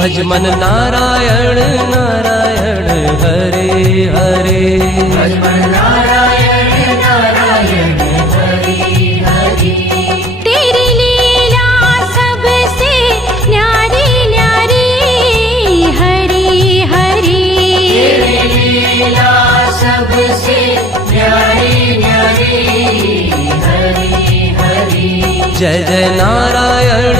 भज मन नारायण नारायण हरे हरे। भज मन नारायण नारायण हरे हरे। तेरी लीला सबसे न्यारी न्यारी हरे हरे। तेरी लीला सबसे न्यारी न्यारी हरे हरे। जय जय नारायण